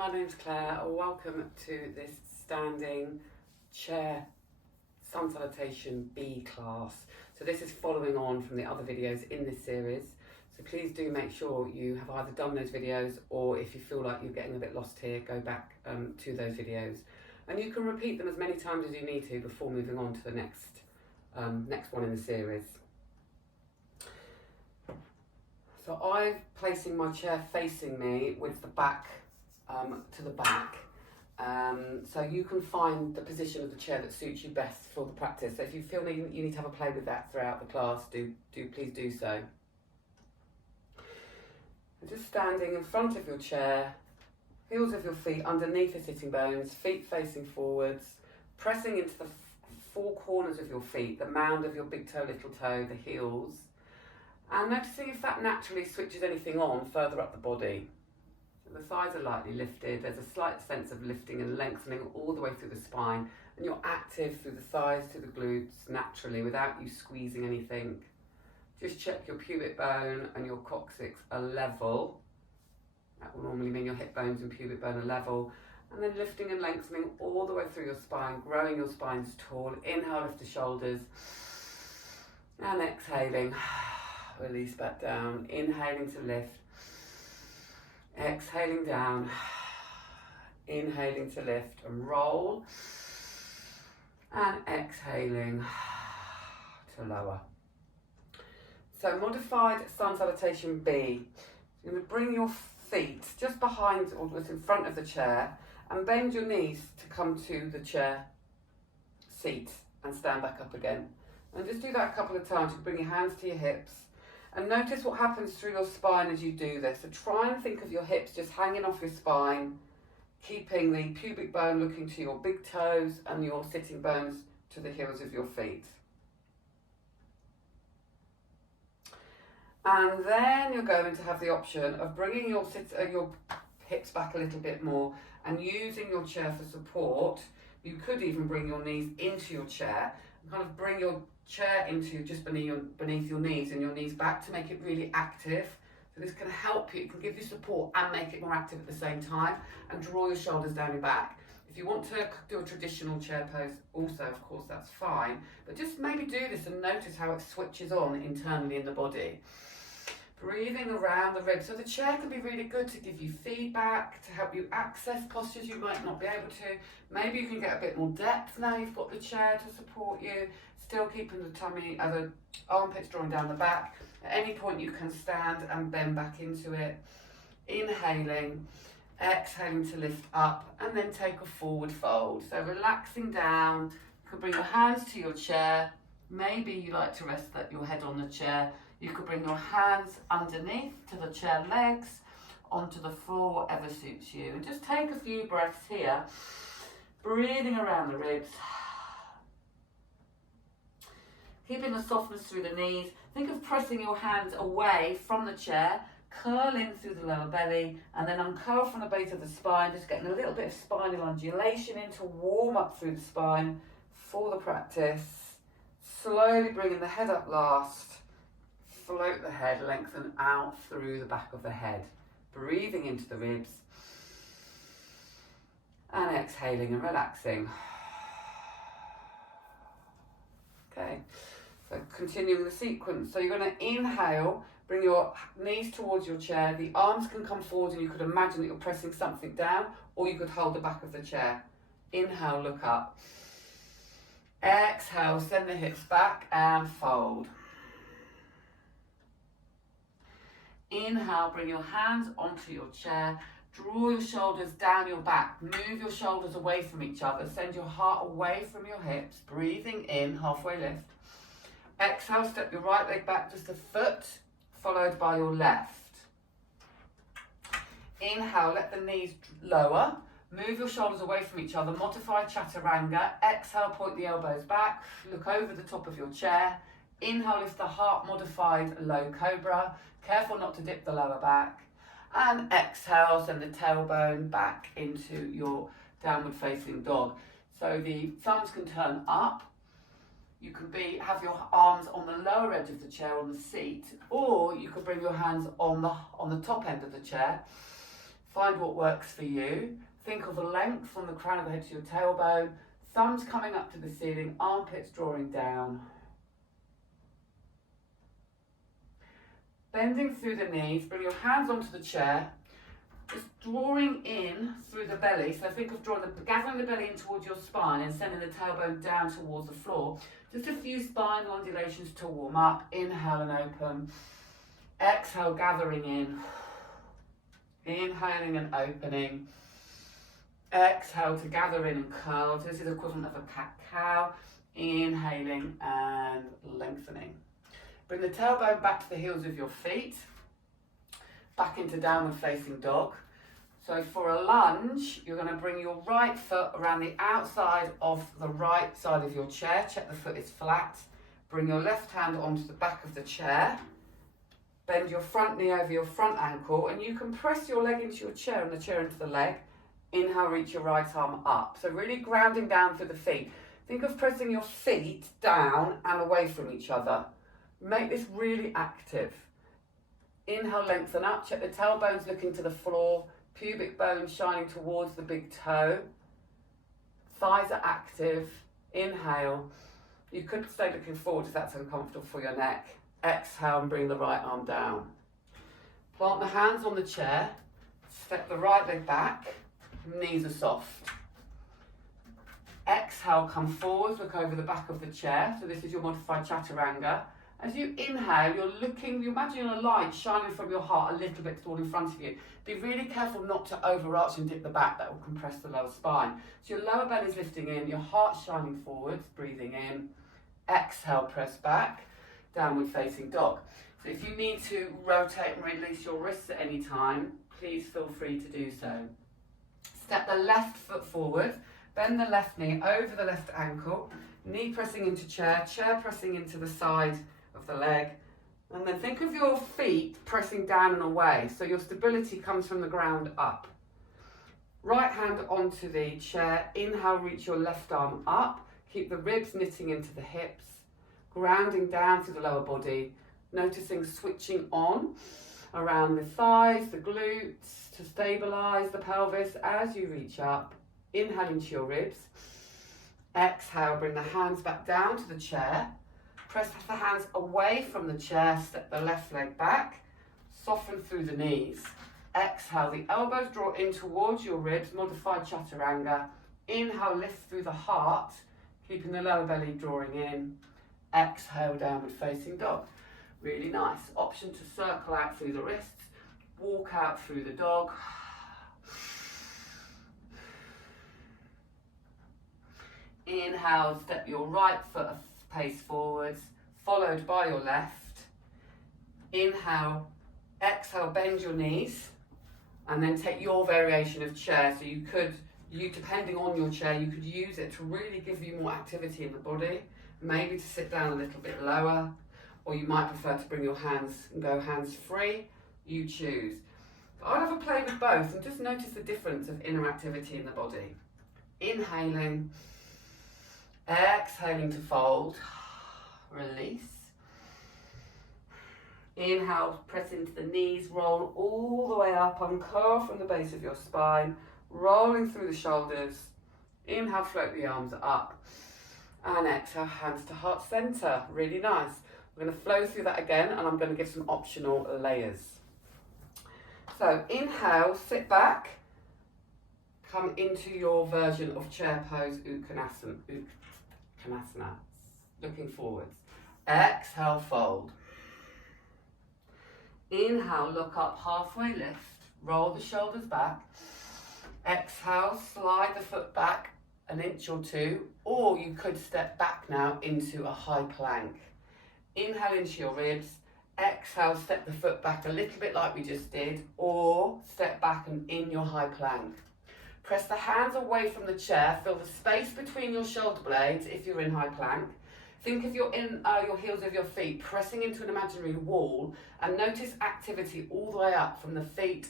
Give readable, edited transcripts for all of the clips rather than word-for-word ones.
my name's Claire. Welcome to this standing chair Sun Salutation B class. So this is following on from the other videos in this series. So please do make sure you have either done those videos, or if you feel like you're getting a bit lost here, go back to those videos. And you can repeat them as many times as you need to before moving on to the next one in the series. So I'm placing my chair facing me with the back to the back. So you can find the position of the chair that suits you best for the practice. So if you feel you need to have a play with that throughout the class, please do so. And just standing in front of your chair, heels of your feet underneath the sitting bones, feet facing forwards, pressing into the four corners of your feet, the mound of your big toe, little toe, the heels, and noticing if that naturally switches anything on further up the body. So the thighs are lightly lifted, there's a slight sense of lifting and lengthening all the way through the spine, and you're active through the thighs to the glutes naturally without you squeezing anything. Just check your pubic bone and your coccyx are level. That will normally mean your hip bones and pubic bone are level. And then lifting and lengthening all the way through your spine, growing your spines tall. Inhale, lift the shoulders. And exhaling, release back down. Inhaling to lift. Exhaling down. Inhaling to lift and roll. And exhaling to lower. So modified Sun Salutation B. You're going to bring your feet just behind or just in front of the chair and bend your knees to come to the chair seat and stand back up again. And just do that a couple of times. You bring your hands to your hips and notice what happens through your spine as you do this. So try and think of your hips just hanging off your spine, keeping the pubic bone looking to your big toes and your sitting bones to the heels of your feet. And then you're going to have the option of bringing your hips back a little bit more and using your chair for support. You could even bring your knees into your chair and kind of bring your chair into just beneath your knees and your knees back to make it really active. So this can help you, it can give you support and make it more active at the same time, and draw your shoulders down your back. If you want to do a traditional chair pose also, of course, that's fine. But just maybe do this and notice how it switches on internally in the body. Breathing around the ribs. So the chair can be really good to give you feedback, to help you access postures you might not be able to. Maybe you can get a bit more depth now you've got the chair to support you, still keeping the tummy, the armpits drawing down the back. At any point you can stand and bend back into it. Inhaling, exhaling to lift up, and then take a forward fold. So relaxing down, you can bring your hands to your chair. Maybe you like to rest your head on the chair. You could bring your hands underneath to the chair legs, onto the floor, whatever suits you. And just take a few breaths here, breathing around the ribs. Keeping the softness through the knees. Think of pressing your hands away from the chair, curl in through the lower belly, and then uncurl from the base of the spine, just getting a little bit of spinal undulation in to warm up through the spine for the practice. Slowly bringing the head up last. Float the head, lengthen out through the back of the head. Breathing into the ribs. And exhaling and relaxing. Okay, so continuing the sequence. So you're going to inhale, bring your knees towards your chair. The arms can come forward and you could imagine that you're pressing something down, or you could hold the back of the chair. Inhale, look up. Exhale, send the hips back and fold. Inhale, bring your hands onto your chair, draw your shoulders down your back, move your shoulders away from each other, send your heart away from your hips, breathing in, halfway lift. Exhale, step your right leg back just a foot, followed by your left. Inhale, let the knees lower, move your shoulders away from each other, modify chaturanga. Exhale, point the elbows back, look over the top of your chair. Inhale, lift the heart, modified low cobra. Careful not to dip the lower back. And exhale, send the tailbone back into your downward facing dog. So the thumbs can turn up. You can have your arms on the lower edge of the chair on the seat, or you could bring your hands on the top end of the chair. Find what works for you. Think of the length from the crown of the head to your tailbone, thumbs coming up to the ceiling, armpits drawing down. Bending through the knees, bring your hands onto the chair, just drawing in through the belly. So think of gathering the belly in towards your spine and sending the tailbone down towards the floor. Just a few spinal undulations to warm up. Inhale and open. Exhale, gathering in. Inhaling and opening. Exhale to gather in and curl. So this is the equivalent of a cat-cow. Inhaling and lengthening. Bring the tailbone back to the heels of your feet. Back into downward facing dog. So for a lunge, you're going to bring your right foot around the outside of the right side of your chair. Check the foot is flat. Bring your left hand onto the back of the chair. Bend your front knee over your front ankle, and you can press your leg into your chair and the chair into the leg. Inhale, reach your right arm up. So really grounding down through the feet. Think of pressing your feet down and away from each other. Make this really active. Inhale, lengthen up. Check the tailbones looking to the floor. Pubic bone shining towards the big toe. Thighs are active. Inhale. You could stay looking forward if that's uncomfortable for your neck. Exhale and bring the right arm down. Plant the hands on the chair. Step the right leg back. Knees are soft. Exhale, come forward. Look over the back of the chair. So this is your modified chaturanga. As you inhale, you imagine a light shining from your heart a little bit toward in front of you. Be really careful not to overarch and dip the back, that will compress the lower spine. So your lower belly is lifting in, your heart shining forwards, breathing in. Exhale, press back, downward facing dog. So if you need to rotate and release your wrists at any time, please feel free to do so. Step the left foot forward, bend the left knee over the left ankle, knee pressing into chair, chair pressing into the side of the leg, and then think of your feet pressing down and away, so your stability comes from the ground up. Right hand onto the chair, inhale, reach your left arm up, keep the ribs knitting into the hips, grounding down through the lower body, noticing switching on around the thighs, the glutes, to stabilise the pelvis as you reach up. Inhale into your ribs, exhale, bring the hands back down to the chair. Press the hands away from the chair, step the left leg back, soften through the knees. Exhale, the elbows draw in towards your ribs, modified chaturanga. Inhale, lift through the heart, keeping the lower belly drawing in. Exhale, downward facing dog. Really nice. Option to circle out through the wrists, walk out through the dog. Inhale, step your right foot a pace forwards, followed by your left. Inhale, exhale, bend your knees, and then take your variation of chair. So you depending on your chair, you could use it to really give you more activity in the body, maybe to sit down a little bit lower, or you might prefer to bring your hands and go hands free. You choose. But I'd have a play with both and just notice the difference of inner activity in the body. Inhaling, exhaling to fold, release. Inhale, press into the knees, roll all the way up, uncurl from the base of your spine, rolling through the shoulders. Inhale, float the arms up. And exhale, hands to heart center. Really nice. We're going to flow through that again, and I'm going to give some optional layers. So inhale, sit back, come into your version of chair pose, Uttanasana, looking forwards. Exhale, fold. Inhale, look up, halfway lift, roll the shoulders back. Exhale, slide the foot back an inch or two, or you could step back now into a high plank. Inhale into your ribs, exhale, step the foot back a little bit like we just did, or step back and in your high plank. Press the hands away from the chair, feel the space between your shoulder blades if you're in high plank. Think of your heels of your feet pressing into an imaginary wall, and notice activity all the way up from the feet,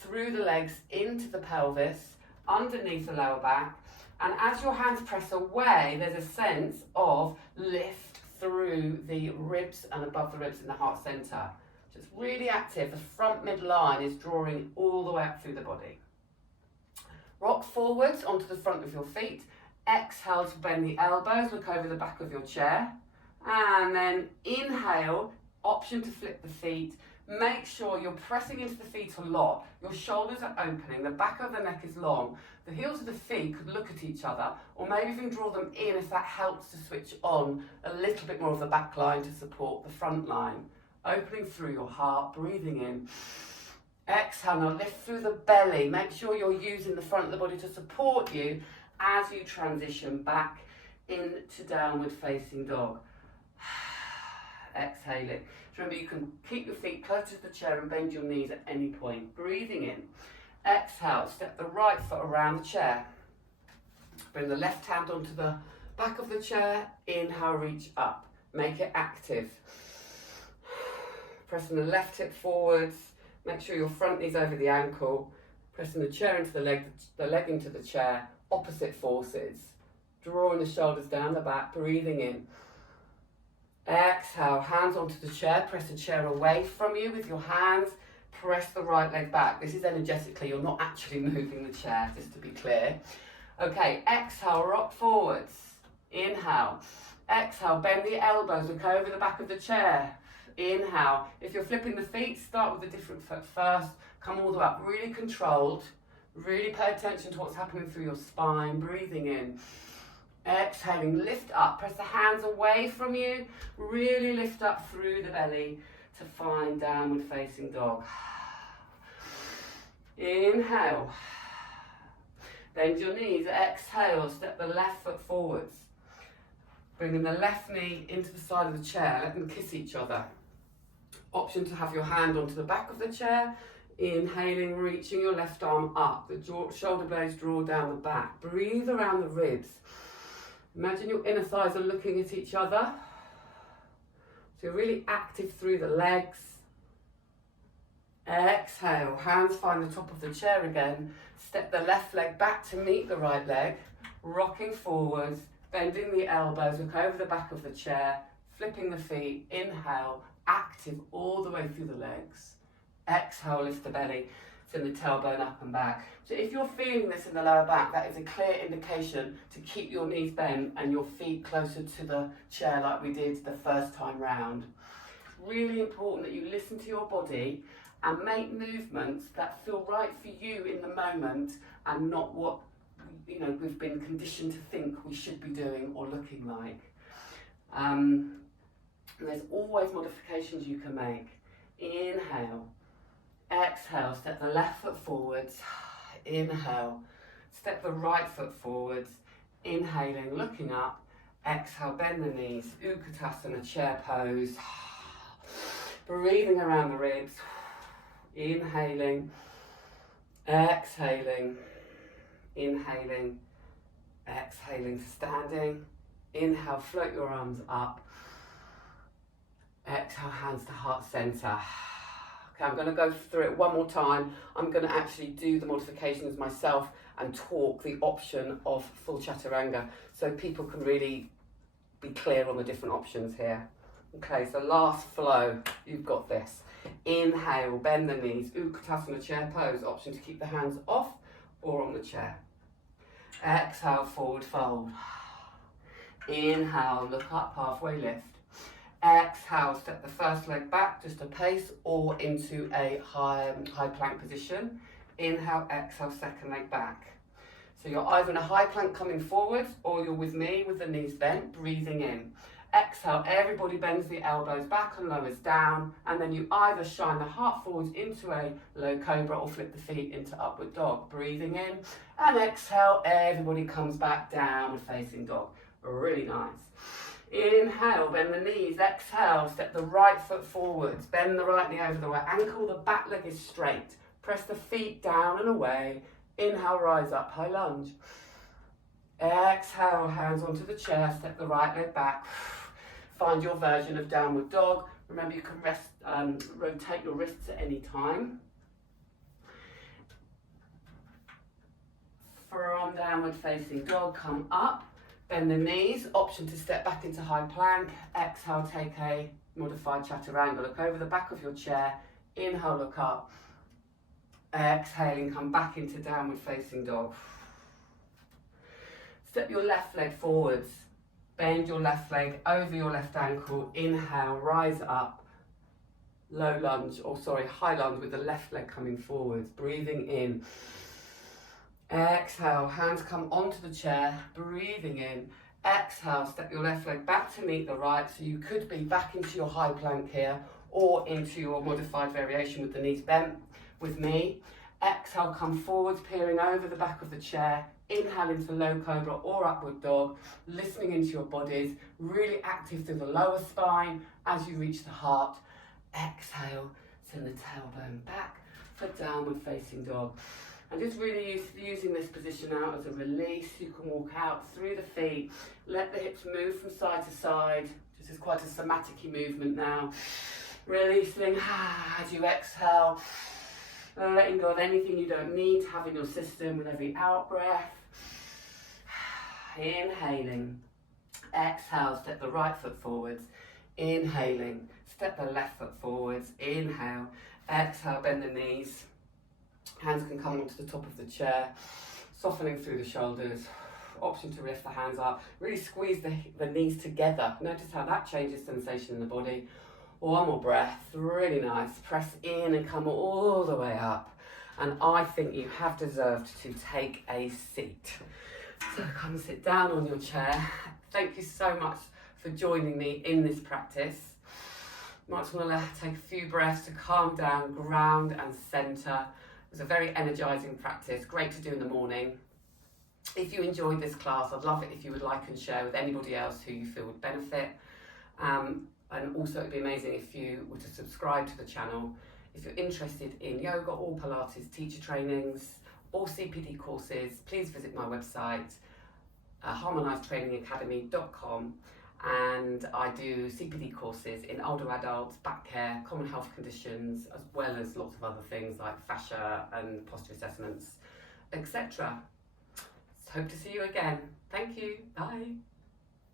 through the legs, into the pelvis, underneath the lower back. And as your hands press away, there's a sense of lift through the ribs and above the ribs in the heart center. Just really active. The front midline is drawing all the way up through the body. Rock forwards onto the front of your feet. Exhale to bend the elbows, look over the back of your chair. And then inhale, option to flip the feet. Make sure you're pressing into the feet a lot. Your shoulders are opening, the back of the neck is long. The heels of the feet could look at each other, or maybe even draw them in if that helps to switch on a little bit more of the back line to support the front line. Opening through your heart, breathing in. Exhale, now lift through the belly. Make sure you're using the front of the body to support you as you transition back into downward facing dog. Exhaling. Remember, you can keep your feet close to the chair and bend your knees at any point. Breathing in. Exhale, step the right foot around the chair. Bring the left hand onto the back of the chair. Inhale, reach up. Make it active. Pressing the left hip forwards. Make sure your front knee's over the ankle. Pressing the chair into the leg into the chair. Opposite forces. Drawing the shoulders down the back. Breathing in. Exhale, hands onto the chair. Press the chair away from you with your hands. Press the right leg back. This is energetically, you're not actually moving the chair, just to be clear. Okay, exhale, rock forwards. Inhale. Exhale, bend the elbows, look over the back of the chair. Inhale. If you're flipping the feet, start with a different foot first. Come all the way up, really controlled. Really pay attention to what's happening through your spine. Breathing in. Exhaling, lift up. Press the hands away from you. Really lift up through the belly to find downward facing dog. Inhale. Bend your knees. Exhale, step the left foot forwards. Bringing the left knee into the side of the chair. Let them kiss each other. Option to have your hand onto the back of the chair. Inhaling, reaching your left arm up. The shoulder blades draw down the back. Breathe around the ribs. Imagine your inner thighs are looking at each other. So you're really active through the legs. Exhale, hands find the top of the chair again. Step the left leg back to meet the right leg. Rocking forwards, bending the elbows, look over the back of the chair. Flipping the feet, inhale, active all the way through the legs. Exhale, lift the belly, send the tailbone up and back. So if you're feeling this in the lower back, that is a clear indication to keep your knees bent and your feet closer to the chair like we did the first time round. Really important that you listen to your body and make movements that feel right for you in the moment and not what we've been conditioned to think we should be doing or looking like. And there's always modifications you can make. Inhale. Exhale, step the left foot forwards. Inhale, step the right foot forwards. Inhaling, looking up. Exhale, bend the knees. Utkatasana, chair pose. Breathing around the ribs. Inhaling. Exhaling. Inhaling. Exhaling, standing. Inhale, float your arms up. Exhale, hands to heart center. Okay, I'm going to go through it one more time. I'm going to actually do the modifications myself and talk the option of full chaturanga so people can really be clear on the different options here. Okay, so last flow, you've got this. Inhale, bend the knees, Utkatasana chair pose, option to keep the hands off or on the chair. Exhale, forward fold. Inhale, look up, halfway lift. Exhale, step the first leg back just a pace or into a high plank position. Inhale, exhale, second leg back. So you're either in a high plank coming forwards or you're with me with the knees bent, breathing in. Exhale, everybody bends the elbows back and lowers down, and then you either shine the heart forwards into a low cobra or flip the feet into upward dog. Breathing in, and exhale, everybody comes back downward facing dog. Really nice. Inhale, bend the knees. Exhale, step the right foot forwards. Bend the right knee over the right ankle. The back leg is straight. Press the feet down and away. Inhale, rise up, high lunge. Exhale, hands onto the chair. Step the right leg back. Find your version of downward dog. Remember, you can rotate your wrists at any time. From downward facing dog, come up. Bend the knees, option to step back into high plank. Exhale, take a modified chaturanga. Look over the back of your chair. Inhale, look up. Exhaling, come back into downward facing dog. Step your left leg forwards. Bend your left leg over your left ankle. Inhale, rise up. Low lunge, or sorry, high lunge with the left leg coming forwards. Breathing in. Exhale, hands come onto the chair. Breathing in. Exhale, step your left leg back to meet the right. So you could be back into your high plank here or into your modified variation with the knees bent with me. Exhale, come forwards, peering over the back of the chair. Inhale into low cobra or upward dog, listening into your bodies, really active through the lower spine as you reach the heart. Exhale, send the tailbone back for downward facing dog. And just really using this position out as a release. You can walk out through the feet, let the hips move from side to side. This is quite a somatic-y movement now. Releasing as you exhale, letting go of anything you don't need to have in your system with every out breath. Inhaling, exhale, step the right foot forwards. Inhaling, step the left foot forwards. Inhale, exhale, bend the knees. Hands can come onto the top of the chair, softening through the shoulders. Option to lift the hands up, really squeeze the knees together. Notice how that changes sensation in the body. One more breath, really nice. Press in and come all the way up. And I think you have deserved to take a seat. So come sit down on your chair. Thank you so much for joining me in this practice. You might want to take a few breaths to calm down, ground and centre. It was a very energising practice, great to do in the morning. If you enjoyed this class, I'd love it if you would like and share with anybody else who you feel would benefit. And also it'd be amazing if you were to subscribe to the channel. If you're interested in yoga or Pilates teacher trainings or CPD courses, please visit my website, harmonisetrainingacademy.com, and I do CPD courses in older adults, back care, common health conditions, as well as lots of other things like fascia and posture assessments, etc. Hope to see you again. Thank you. Bye.